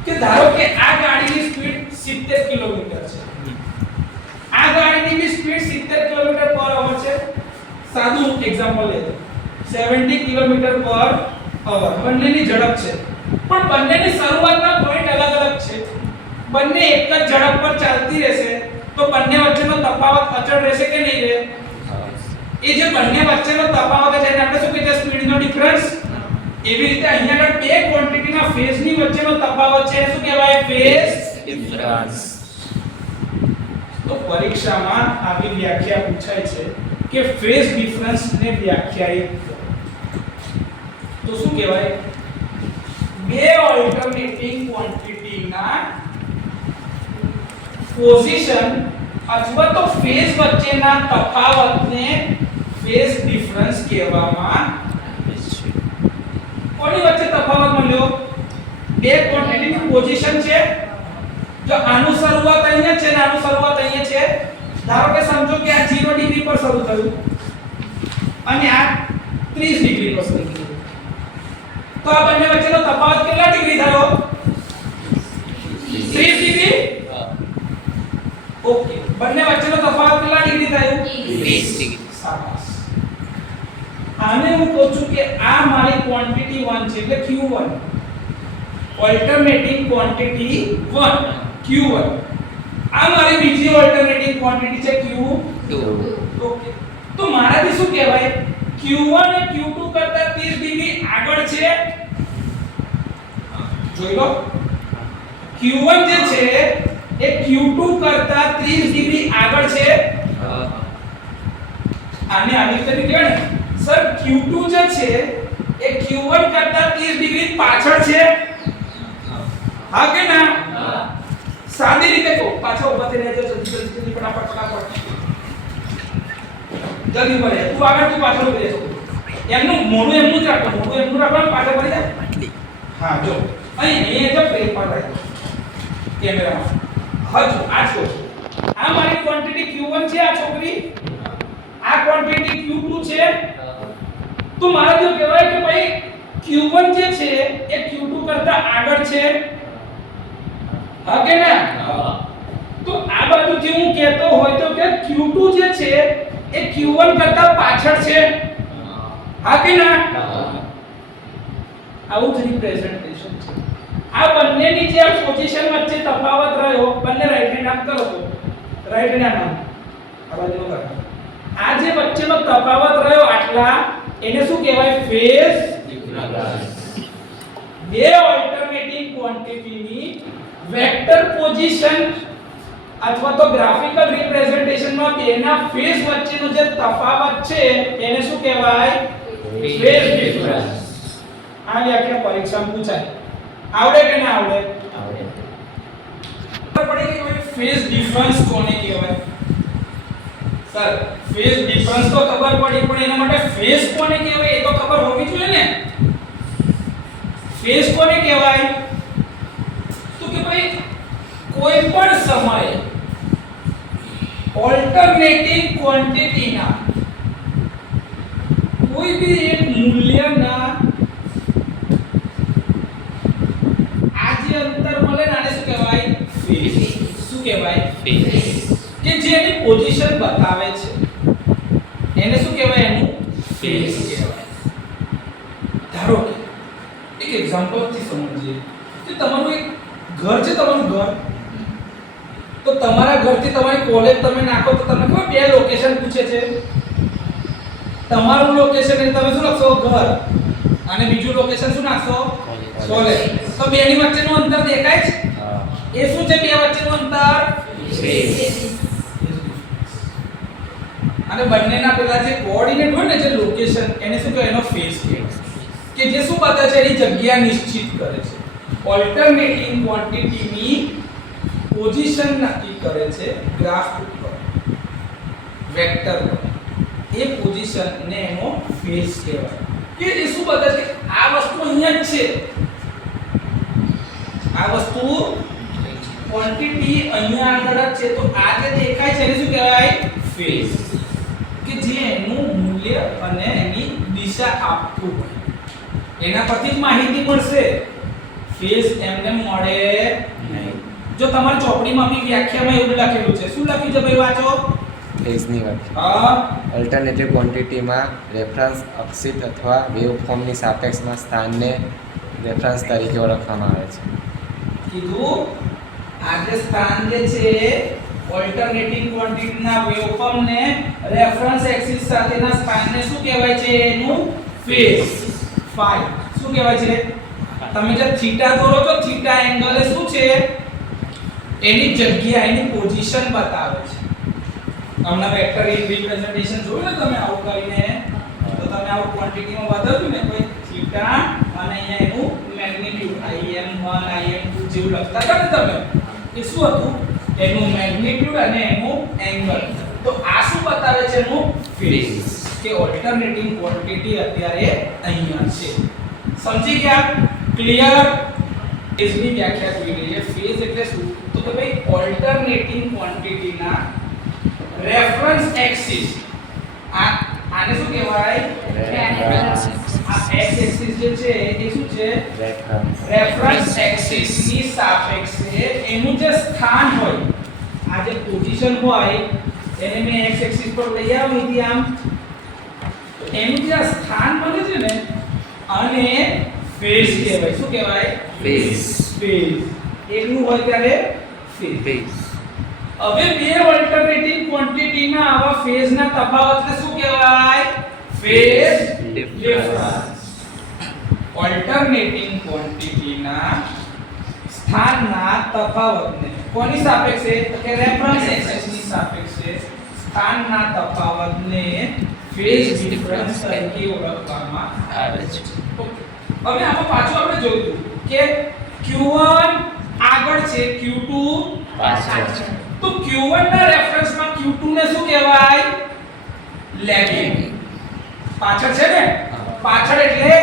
કે ધારો કે આ ગાડીની સ્પીડ 70 કિલોમીટર છે. આ ગાડીની બી સ્પીડ 70 કિલોમીટર પર અવર છે. સાદું એક્ઝામ્પલ લેજો 70 કિલોમીટર પર અવર. બંનેની ઝડપ છે પણ બંનેની શરૂઆતના પોઈન્ટ અલગ અલગ છે. બંને એક જ ઝડપ પર ચાલતી રહેશે તો બંને વચ્ચેનો તફાવત અચળ રહેશે કે નહીં રહે? એ જે બંને વચ્ચેનો તફાવત છે એને આપણે શું કહીએ? સ્પીડનો ડિફરન્સ. એવી રીતે અહીંયા આગળ બે ક્વોન્ટિટીના ફેઝની વચ્ચેનો તફાવત છે શું કહેવાય? Phase Difference. તો પરીક્ષામાં આવી વ્યાખ્યા પૂછાય છે કે ફેઝ ડિફરન્સને વ્યાખ્યાયિત કરો. તો શું કહેવાય? બે ઓલ્ટરનેટિંગ ક્વોન્ટિટીના પોઝિશન અથવા તો ફેઝ વચ્ચેના તફાવતને ફેઝ ડિફરન્સ કહેવામાં. કોની વચ્ચે તફાવત મળ્યો? બે ક્વોન્ટિટીની પોઝિશન છે. જો આનું શરૂઆત અહીંયા છે ને આનું શરૂઆત અહીંયા છે. ધારો કે સમજો કે આ 0 ડિગ્રી પર શરૂ થયું અને આ 30 ડિગ્રી પર શરૂ થયું. તો આ બંને વચ્ચેનો તફાવત કેટલા ડિગ્રી થયો? 30 ડિગ્રી. ઓકે. બંને વચ્ચેનો તફાવત કેટલા ડિગ્રી થયો? 20 degree. શાબાશ. આને હું કહું છું કે આ મારી ક્વોન્ટિટી 1 છે એટલે Q1. Alternating quantity 1 Q1. આ મારી બીજી ઓલ્ટરનેટિંગ ક્વોન્ટિટી છે Q2. ઓકે. તો મારાથી શું કહેવાય? Q1 એ Q2 કરતા 30 ડિગ્રી આગળ છે. જોઈ લો. Q1 જે છે એ Q2 કરતા 30 ડિગ્રી આગળ છે. આને આવી રીતે કહેવાય ને સર Q2 જે છે એ Q1 કરતા 30 ડિગ્રી પાછળ છે. હા કે ના? સાદી રીતે કહો પાછા ઊભા થઈ રહેજો, જલ્દી ફટાફટ. જલ્દી ઊભા રહે. તું આગળ, તું પાછળ ઊભી રહેજો. એમનું મોઢું એમનું જ રાખો, પાછળ પડી જાય. હા જો અહીં જો પ્રેમ પર રાખો કેમેરામાં. હજુ આ છો, આ મારી ક્વોન્ટિટી Q1 છે, આ છોકરી આ ક્વોન્ટિટી Q2 છે. તો મારે જો કહેવાય કે ભાઈ Q1 જે છે એ Q2 કરતા આગળ છે, હા કે ના? તો આ બાજુથી હું કહેતો હોય તો કે Q2 જે છે એ Q1 કરતા પાછળ છે, હા કે ના? આવું જ રિપ્રેઝન્ટેશન છે. આ બંનેની જે પોઝિશન વચ્ચે તફાવત રહ્યો, બંને રાઈટ હેન્ડ આમ કરો તો રાઈટ હેન્ડ આમ આ બાજુ કરો. આ જે વચ્ચેનો તફાવત રહ્યો આટલા, એને શું કહેવાય? Phase difference. બે ઓલ્ટરનેટિંગ ક્વોન્ટિટીની વેક્ટર પોઝિશન અથવા તો ગ્રાફિકલ રિપ્રેઝન્ટેશનમાં બેના ફેઝ વચ્ચેનો જે તફાવત છે એને શું કહેવાય? Phase difference. આ વ્યાખ્યા પરીક્ષામાં પૂછાય. આવડે કે ના આવડે? આવડે. ખબર પડી કે ભાઈ ફેઝ ડિફરન્સ કોને કહેવાય? સર ફેઝ ડિફરન્સ તો ખબર પડી, પણ એના માટે ફેઝ કોને કહેવાય એ તો ખબર હોવી જોઈએ ને. ફેઝ કોને કહેવાય? તો કે ભાઈ કોઈ પણ સમયે ઓલ્ટરનેટિંગ ક્વોન્ટિટીના કોઈ બી એક મૂલ્યના આ જે અંતર મળે ને આને શું કહેવાય? ફેઝ. શું કહેવાય? ફેઝ. કે જે એની પોઝિશન બતાવે છે એને શું કહેવાય? એનું ફેઝ કહેવાય. ધારો કે એક એક્ઝામ્પલ થી સમજીએ કે તમારું એક ઘર છે, તમારું ઘર. તો તમારા ઘરથી તમારી કોલેજ તમે નાખો તો તમને ખબર બે લોકેશન પૂછે છે. તમારું લોકેશન એટલે તમે શું લખશો? ઘર. અને બીજું લોકેશન શું નાખશો? કોલેજ. તો બેની વચ્ચેનું અંતર દેખાય છે? એ શું છે બે વચ્ચેનું અંતર? ફેઝ. અને બંનેના પેલા જે કોઓર્ડિનેટ હોય ને, જે લોકેશન, એને શું કહેવાય? એનો ફેઝ કહેવાય. કે જે શું બતાવે છે? એની જગ્યા નિશ્ચિત કરે છે. ઓલ્ટરનેટિંગ ક્વોન્ટિટીની પોઝિશન નક્કી કરે છે ગ્રાફ ઉપર, વેક્ટર પર. એ પોઝિશન ને એનો ફેઝ કહેવાય. કે એ શું બતાવે છે? આ વસ્તુ અહીંયા જ છે, આ વસ્તુ ક્વોન્ટિટી અહીંયા આગળ જ છે, તો આ જે દેખાય છે એને શું કહેવાય? ફેઝ. કે જે એનું મૂલ્ય અને એની દિશા આપતું હોય એના પરથી જ માહિતી મળશે. ફેઝ એમને મળે નહીં. જો તમારી ચોપડીમાં આપણી વ્યાખ્યામાં એવું લખેલું છે, શું લખ્યું છે ભાઈ? વાંચો. ફેઝની વ્યાખ્યા અલ્ટરનેટિવ ક્વોન્ટિટીમાં રેફરન્સ અક્ષિત અથવા વેવફોર્મની સાપેક્ષમાં સ્થાનને રેફરન્સ તરીકે ઓળખવામાં આવે છે. કીધું આ જે સ્થાન જે છે ઓલ્ટરનેટિંગ ક્વોન્ટિટીના વેવફોર્મને રેફરન્સ એક્સિસ સાથેના સ્થાનને શું કહેવાય છે? એનું ફેઝ. ફાઈ શું કહેવાય છે? તમે જે થીટા દોરો છો, થીટા એંગલ એ શું છે? એની જગ્યા, એની પોઝિશન બતાવે છે. હમણાં વેક્ટર રિપ્રેઝન્ટેશન જોયું ને તમે આવું કરીને, તો તમે આવું ક્વોન્ટિટીમાં બતાવ્યું ને કોઈ થીટા અને અહીંયા એનું મેગ્નીટ્યુડ im1 im2 જેવું લખતા હતા ને તમે, એ શું હતું? એનું મેગ્નીટ્યુડ અને એનું એંગલ. તો આ શું બતાવે છે? એનું ફેઝ. કે ઓલ્ટરનેટિંગ ક્વોન્ટિટી અત્યારે અહીંયા છે. સમજી ગયા? ક્લિયર? ફેઝની વ્યાખ્યા જોઈ લઈએ. ફેઝ એટલે શું? તો કે ભાઈ ઓલ્ટરનેટિંગ ક્વોન્ટિટીના રેફરન્સ એક્સિસ, આને શું કહેવાય? રેફરન્સ. આ x એક્સિસ જે છે એ શું છે? રેફરન્સ એક્સિસ ની સાપેક્ષે એનું જે સ્થાન હોય, આ જે પોઝિશન હોય એને મેં x એક્સિસ પર લઈ આવી હતી આમ, તો એનું જે સ્થાન બને છે ને અને ફેઝ કહેવાય. શું કહેવાય? ફેઝ. ફેઝ. એકનું હોય ત્યારે ફેઝ. ફેઝ. હવે બે ઓલ્ટરનેટિંગ ક્વોન્ટિટીના આવા ફેઝના તફાવતને શું કહેવાય? Phase difference. ઓલ્ટરનેટિંગ ક્વોન્ટિટીના સ્થાનના તફાવતને કોની સાપેક્ષે? તો કે રેફરન્સ એક્સિસની સાપેક્ષે સ્થાનના તફાવતને ફેઝ ડિફરન્સ તરીકે ઓળખવામાં આવે છે. હવે આમાં પાછું આપણે જોયું કે Q1 આગળ છે, Q2 પાછળ. તો Q1 ના રેફરન્સમાં Q2 ને શું કહેવાય? લેગિંગ. પાછળ છે ને? પાછળ એટલે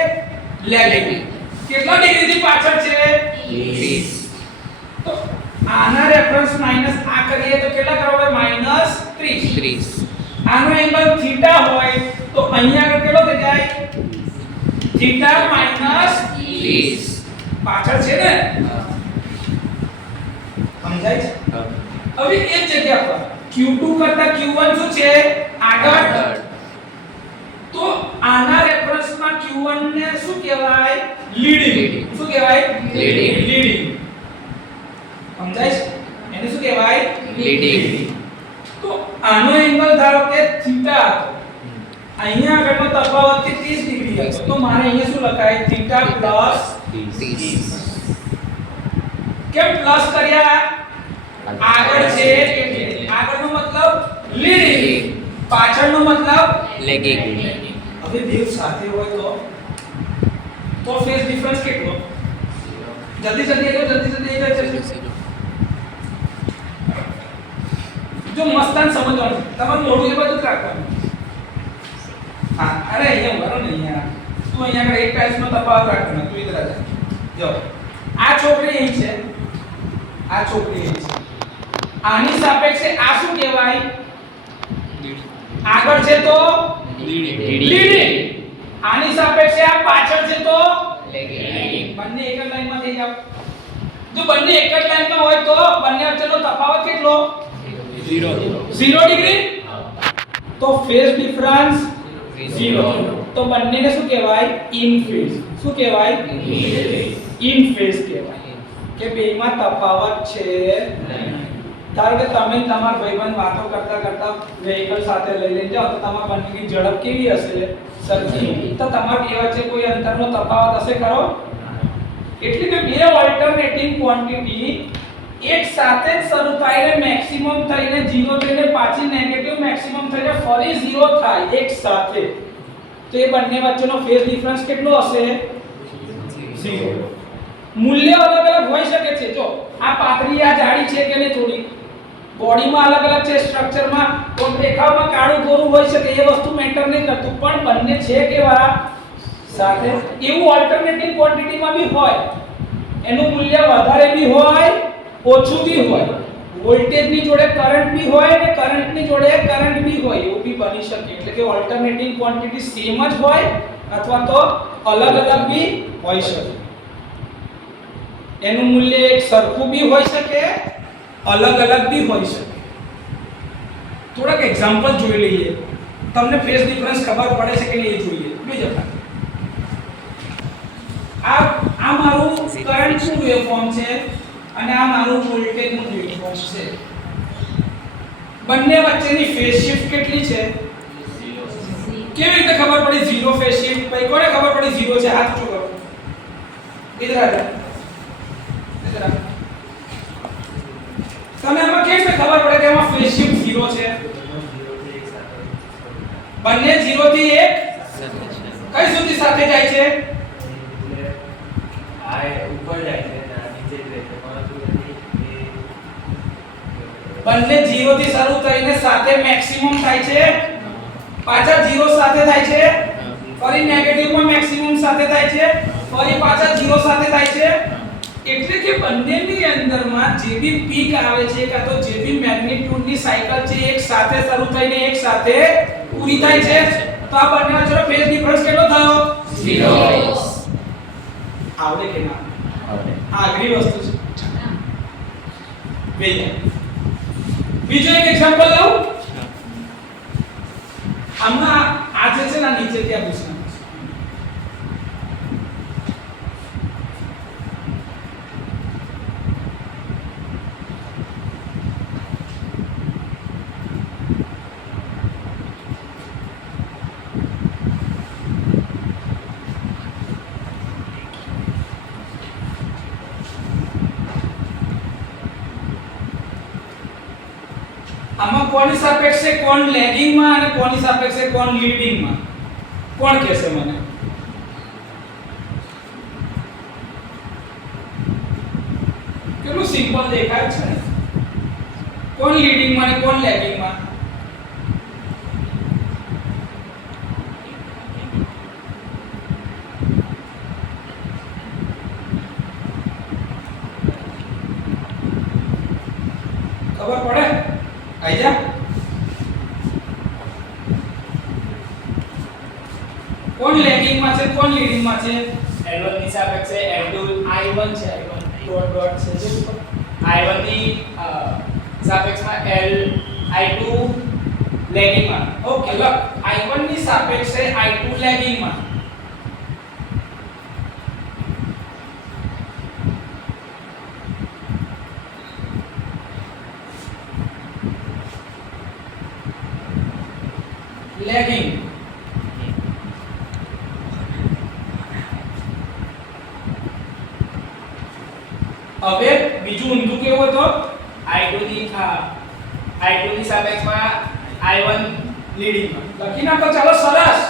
લેગિંગ. કેટલા ડિગ્રીથી પાછળ છે? 20. તો આના રેફરન્સ માઈનસ આ કરીએ તો કેટલા કરવા પડે? માઈનસ 30. 30. આનો એંગલ થીટા હોય તો અહીંયા આગળ કેટલો થઈ જાય? Theta minus 30. પાછળ છે ને? સમજાય છે? હવે એ જ જગ્યા પર Q2 કરતા Q1 શું છે? આગળ. તો આના રેફરન્સમાં Q1 ને શું કહેવાય? લીડિંગ. શું કહેવાય? લીડિંગ. સમજાય છે? એને શું કહેવાય? લીડિંગ. તો આનો એંગલ ધારો કે થીટા હતો. અહીંયા આગળનો તફાવત કે 30 ડિગ્રી હતો. તો મારે અહીંયા શું લખાય? Theta plus 30. કેમ પ્લસ કર્યા? આગળ છે એટલે. આગળનો મતલબ લીડિંગ, પાછળનો મતલબ લેગિંગ. હવે બે સાથે હોય તો ફેઝ ડિફરન્સ કેટલો? જલ્દી જો મસ્તાન સમજવાનું, તમારું મોઢું એ બધું જ રાખવાનું. હા, અરે અહીંયા ઉભા રહો ને અહીંયા. તું અહીંયા આગળ એક ટાઈલ્સનો તફાવત રાખવાનો. તું ઇધર આજા. જો આ છોકરી અહીં છે, આ છોકરી અહીં છે. આની સાપેક્ષે આ શું કહેવાય? આગળ છે તો લીડિંગ. આની સાપેક્ષે આ પાછળ છે તો લેગિંગ. બંને એક જ લાઈનમાં થઈ જાવ. જો બંને એક જ લાઈનમાં હોય તો બંને વચ્ચેનો તફાવત કેટલો? 0 ડિગ્રી. તો ફેઝ ડિફરન્સ 0. તો બંનેને શું કહેવાય? In phase. શું કહેવાય? ઇન ફેઝ કહેવાય કે બેમાં તફાવત છે નહીં. ધારો કે તમે તમારા ભાઈબંધ વાતો કરતા કરતા વેહિકલ સાથે લઈને જાઓ તો તમારા બંનેની ઝડપ કેવી હશે? સરખી. તો તમારા બે વચ્ચે કોઈ અંતરનો તફાવત હશે ખરો? એટલે કે બે ઓલ્ટરનેટિંગ ક્વોન્ટિટી એક સાથે જ શરૂ થઈને મેક્સિમમ થઈને 0 થઈને પાછી નેગેટિવ મેક્સિમમ થઈને ફરી 0 થાય એક સાથે. તો એ બંને વચ્ચેનો ફેઝ ડિફરન્સ કેટલો હશે? 0. મૂલ્ય અલગ અલગ હોઈ શકે છે. જો આ પાતળી આ જાડી છે કે નહીં, થોડી બોડીમાં અલગ અલગ છે, સ્ટ્રક્ચરમાં તો દેખાવમાં કાળું ગોરું હોઈ શકે, એ વસ્તુ મેટર નહીં કરતું. પણ બંને છે કેવા? સાથે. એવું ઓલ્ટરનેટિવ ક્વોન્ટિટીમાં બી હોય. એનું મૂલ્ય વધારે બી હોય, ઓછું બી હોય. વોલ્ટેજની જોડે કરંટ બી હોય અને કરંટની જોડે કરંટ બી હોય, એવું બી બની શકે. એટલે કે ઓલ્ટરનેટિંગ ક્વોન્ટિટી સેમ જ હોય અથવા તો અલગ અલગ બી હોઈ શકે. એનું મૂલ્ય એક સરખું બી હોઈ શકે, અલગ અલગ બી હોઈ શકે. થોડાક એક્ઝામ્પલ જોઈ લઈએ, તમને ફેઝ ડિફરન્સ ખબર પડે છે કે નહીં એ જોઈએ. બીજા આ મારું કરંટનું વેવફોર્મ છે અને આ મારું વોલ્ટેજનું વેવફોર્મ છે. બંને વચ્ચેની ફેઝ શિફ્ટ કેટલી છે? કેવી રીતે ખબર પડી 0 ફેઝ શિફ્ટ? ભાઈ કોને ખબર પડી 0 છે? હાથ ઊંચો કરો. ઇધર આ જાઓ. ઇધર આ. તમે આમાં કેવી રીતે ખબર પડે કે આમાં ફેઝ શિફ્ટ 0 છે? બંને 0 થી 1 કઈ સુધી સાથે જાય છે? બંને 0 થી શરૂ થઈને સાથે મેક્સિમમ થાય છે, પાછા 0 સાથે થાય છે, ફરી નેગેટિવમાં મેક્સિમમ સાથે થાય છે, ફરી પાછા 0 સાથે થાય છે. એટલે કે બંનેની અંદરમાં જે બી પીક આવે છે કાં તો જે બી મેગ્નીટ્યુડની સાયકલ છે એક સાથે શરૂ થઈને એક સાથે પૂરી થાય છે. તો આ બંને વચ્ચેનો ફેઝ ડિફરન્સ કેટલો થયો? 0. આવડે કે ના આવડે? આ અઘરી વસ્તુ છે. બીજો એક એક્ઝામ્પલ લઉં. આમાં આ જે છે ને નીચે ત્યાં પૂછવાનું છે. આમાં કોની સાપેક્ષે કોણ લેગિંગ માં અને કોની સાપેક્ષે કોણ લીડિંગ માં? કોણ કહેશે મને? કેટલું સિમ્પલ દેખાય છે. કોણ લીડિંગ માં અને કોણ લેગિંગ માં? ખબર પડે? આઈ જા. કોણ લેગિંગ માં છે કોણ લીડિંગ માં છે? L1 ની સાપેક્ષે L2 I1 છે, I1 ડોટ ડોટ છે જે ઉપર I1 ની સાપેક્ષમાં I2 લેગિંગ માં. ઓકે લખ I1 ની સાપેક્ષે I2 લેગિંગ માં. લેગિંગ. હવે બીજું ઊંધું કેવું હતું? I2 ની સાપેક્ષમાં I1 લીડિંગ માં. લખી નાખો ચાલો સરસ.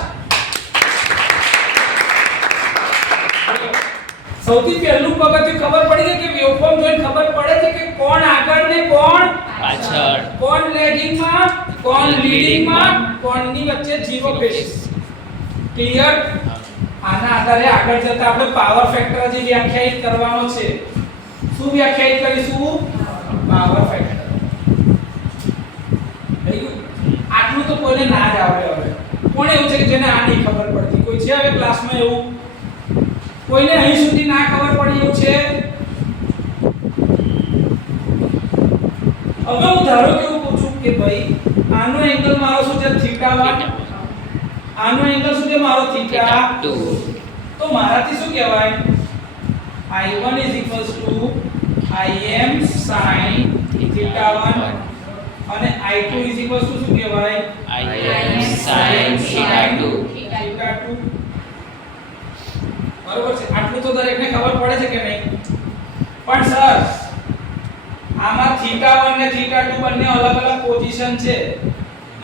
સૌથી પહેલું પગથિયું ખબર પડી ગઈ કે વેવફોર્મ જોઈને ખબર પડે છે કે કોણ આગળ ને કોણ પાછળ. કોણ લેગિંગ માં કોણ લીડિંગ માં કોણની વચ્ચે ઝીરો ફેઝ. ક્લિયર? આના આધારે આગળ જતા આપણે પાવર ફેક્ટર જે વ્યાખ્યાયિત કરવાનો છે. શું વ્યાખ્યાયિત કરીશું? Power factor. આટલું તો કોઈને ના જ આવડે. હવે કોણ એવું છે કે જેને આ નહીં ખબર પડતી? કોઈ છે હવે ક્લાસમાં એવું? કોઈને અહીં સુધી ના ખબર પડી એવું છે? હવે હું ધારો કે એવું પૂછું કે ભાઈ આનો એંગલ મારો શું છે? θ1. આનો એંગલ શું છે મારો? θ2. તો મારાથી શું કહેવાય? I1 Im sin θ1 અને I2 શું કહેવાય? Im sin θ2. θ2. બરોબર છે. આટલું તો દરેકને ખબર પડે છે કે નહીં? પણ સર આમાં θ1 ને θ2 બંને અલગ અલગ પોઝિશન છે.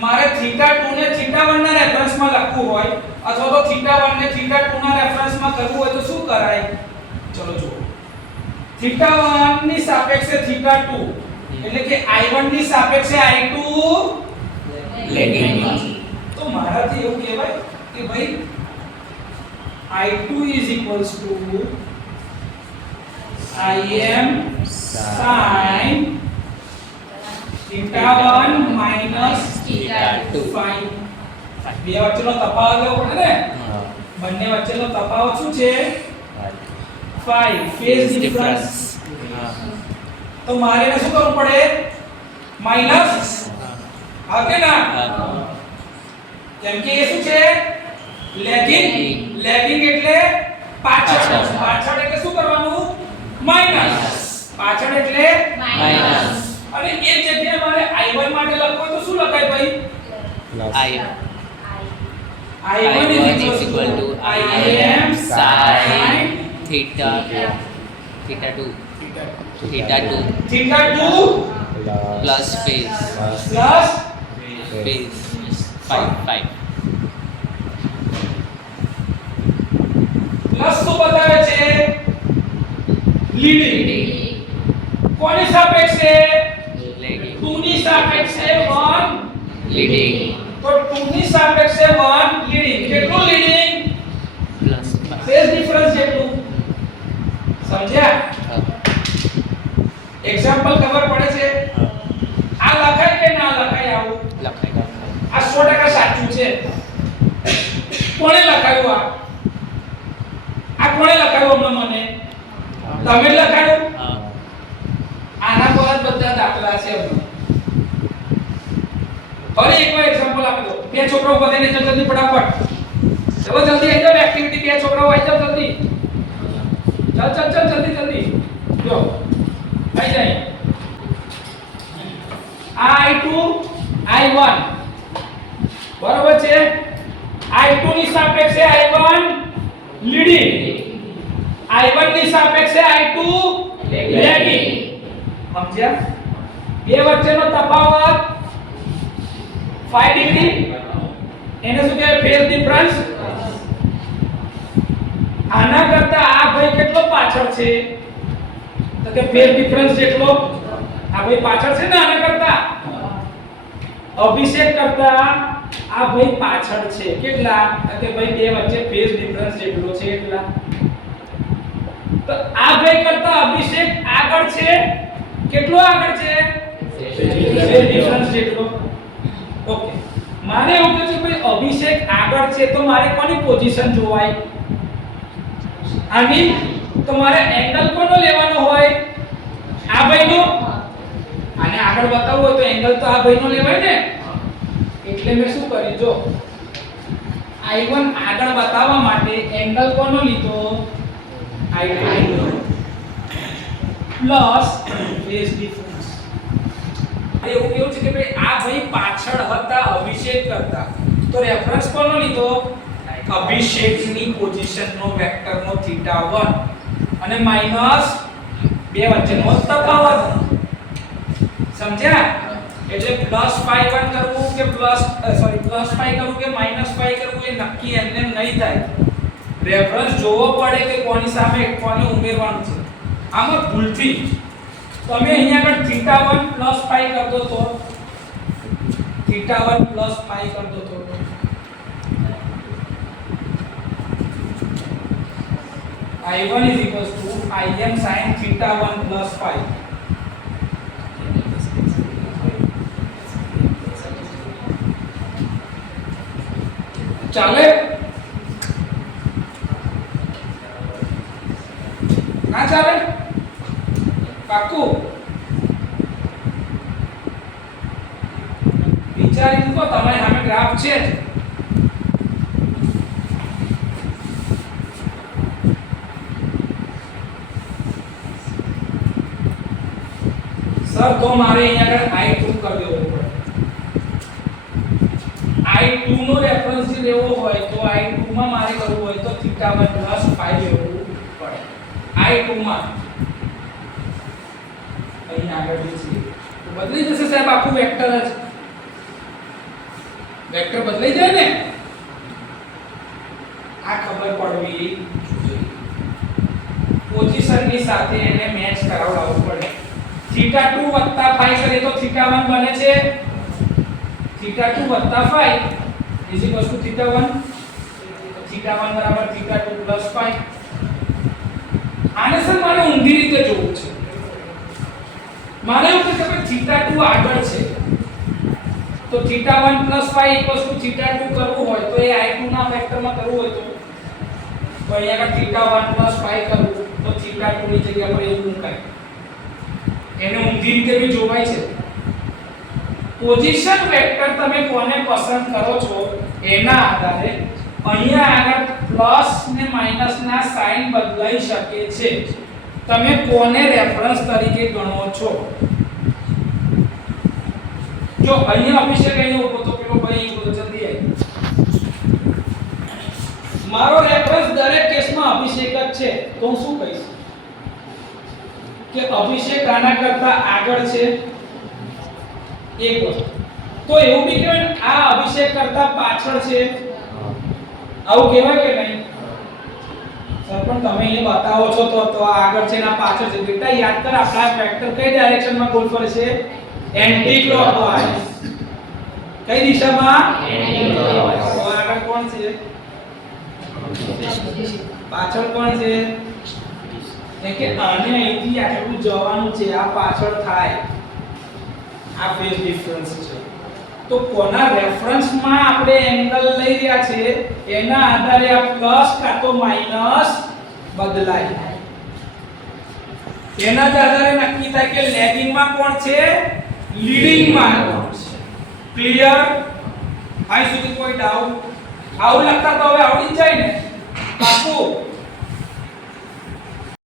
મારે θ2 ને θ1 ના રેફરન્સમાં લખવું હોય અથવા તો θ1 ને θ2 ના રેફરન્સમાં કરવું હોય તો શું કરાય? ચલો જુઓ. θ1 ની સાપેક્ષે θ2 એટલે કે I1 ની સાપેક્ષે I2 લેગિંગ માં. તો મારાથી એવું કહેવાય કે ભાઈ I2 is equals to Im sin θ1 minus θ2. phi. બે વચ્ચેનો તફાવત લેવો પડે ને? બંને વચ્ચેનો તફાવત શું છે? phi. Phase difference. તો મારે એને શું કરવું પડે? માઈનસ. હા કે ના? કેમ કે એ શું છે? લેગિંગ. લેગિંગ એટલે પાછળ. પાછળ એટલે શું કરવાનું? માઈનસ. પાછળ એટલે માઈનસ. અને એ જગ્યાએ મારે I1 માટે લખવું હોય તો શું લખાય ભાઈ? I1 is equal to Im sin θ2 θ2 plus phase plus 5 plus શું બતાવે છે? લીડિંગ. કોની સાપેક્ષે? લેગિંગ 2 ની સાપેક્ષે 1 લીડિંગ તો 2 ની સાપેક્ષે 1 લીડિંગ. કેટલું લીડિંગ? plus 5 ફેઝ ડિફરન્સ જેટલું. સમજ્યા? એક્ઝામ્પલ ખબર પડે છે? આ લખાય કે ના લખાય? આવું લખાય. આ 100% સાચું છે. કોણે લખાયું આ? આ કોણે લખાયું હમણાં મને? તમે જ લખાયું? આના પર જ બધા દાખલા છે હમણાં. ફરી એકવાર એક્ઝામ્પલ આપી દો. બે છોકરાઓ બધાને જલ્દી ફટાફટ. ચલો જલ્દી આવી જાવ એક્ટિવિટી. બે છોકરાઓ આવી જાવ જલ્દી. ચલ જલ્દી. જો આવી જાય. I2 I1 બરોબર છે. I2 ની સાપેક્ષે I1 લીડિંગ. I1 ની સાપેક્ષે I2 લેગિંગ. સમજ્યા? બે વચ્ચેનો તફાવત 5 ડિગ્રી. એને શું કહેવાય? Phase difference. આના કરતા આ ભાઈ કેટલો પાછળ છે? તો કે ફેઝ ડિફરન્સ જેટલો. આ ભાઈ પાછળ છે ને આના કરતા અભિષેક કરતા આ ભાઈ પાછળ છે કેટલા કે ભાઈ બે વચ્ચે ફેઝ ડિફરન્સ જેટલો છે એટલા તો આ ભાઈ કરતા અભિષેક આગળ છે કેટલો આગળ છે ફેઝ ડિફરન્સ જેટલો ઓકે મારે એવું કહે છે ભાઈ અભિષેક આગળ છે તો મારે કોની પોઝિશન જોવાય આની તો મારે એંગલ કોનો લેવાનો હોય આ ભાઈનો આને આગળ બતાવવું હોય તો એંગલ તો આ ભાઈનો લેવાય ને એટલે મેં શું કર્યું જો I1 આગળ બતાવવા માટે એંગલ કોનો લીધો I2 પ્લસ ફેઝ ડિફરન્સ એવું કેવું છે કે ભાઈ આ ભાઈ પાછળ હતા અભિષેક કરતા તો રેફરન્સ કોનો લીધો અભિષેકની પોઝિશનનો વેક્ટરનો θ1 અને માઈનસ બે વચ્ચેનો તફાવત સમજ્યા એટલે +φ1 કરવું કે +φ કરવું કે -φ કરવું એ નક્કી એમને નહીં થાય રેફરન્સ જોવો પડે કે કોની સામે કોને ઉમેરવાનું છે આમાં ભૂલથી તમે અહીંયા આગળ θ1 +φ કર દો તો θ1 +φ કર દો તો I1 is equals to Im sin θ1 +φ ચાલે ના ચાલે પાક્કું વિચારી લો તમારી સામે ગ્રાફ છે જ સર તો મારે અહીંયા આગળ I2 કરી દેવો પડે I2 નો રેફરન્સ જે લેવો હોય તો I2 માં મારે કરવું હોય તો θ1 +φ લેવું પડે I2 માં અહીં આગળ જે છે તો બદલી જશે સાહેબ આખું વેક્ટર જ વેક્ટર બદલાઈ જાય ને આ ખબર પડવી જોઈએ પોઝિશનની સાથે એને મેચ કરાવડાવવું પડે θ2 + φ કરીએ તો θ1 બને છે θ2 + φ is equals to θ1 θ1 બરાબર θ2 + φ આને સર મારે ઊંધી રીતે જોવું છે મારે એવું કે θ2 આગળ છે તો θ1 + φ = θ2 કરવું હોય તો એ I2 ના વેક્ટરમાં કરવું હોય તો અહીંયા આગળ θ1 + φ કરવું તો θ2 ની જગ્યા પર એવું મુકાય એને ઊંધી રીતે બી જોવાય છે પોઝિશન વેક્ટર તમે કોને પસંદ કરો છો એના આધારે અહીંયા આગળ પ્લસ ને માઈનસ ના સાઇન બદલાઈ શકે છે તમે કોને રેફરન્સ તરીકે ગણો છો જો અહીંયા અભિષેક અહીં ઉભો તો પેલો ભાઈ ઉભો જલ્દી આવી મારો રેફરન્સ દરેક કેસમાં અભિષેક જ છે તો હું શું કહીશ કે અભિષેક આના કરતા આગળ છે એક વસ્તુ તો એવું બી કહેવાય ને આ અભિષેક કરતા પાછળ છે આવું કહેવાય કે નહીં સર પણ તમે અહીંયા બતાવો છો તો આ આગળ છે ને આ પાછળ છે બેટા યાદ કર આપણા વેક્ટર કઈ ડાયરેક્શનમાં ગોલ ફરે છે એન્ટી ક્લોકવાઇઝ કઈ દિશામાં એન્ટી ક્લોકવાઇઝ તો આગળ કોણ છે પાછળ કોણ છે કે આને અહીંથી આટલું જવાનું છે આ પાછળ થાય આ ફેઝ ડિફરન્સ છે તો કોના રેફરન્સમાં આપણે એંગલ લઈ રહ્યા છે એના આધારે આ પ્લસ કાં તો માઈનસ બદલાય એના આધારે નક્કી થાય કે લેગિંગ માં કોણ છે લીડિંગ માં કોણ છે ક્લિયર આઈ સુધી કોઈ ડાઉટ આવું લખતા તો હવે આવડી જાય ને પાકું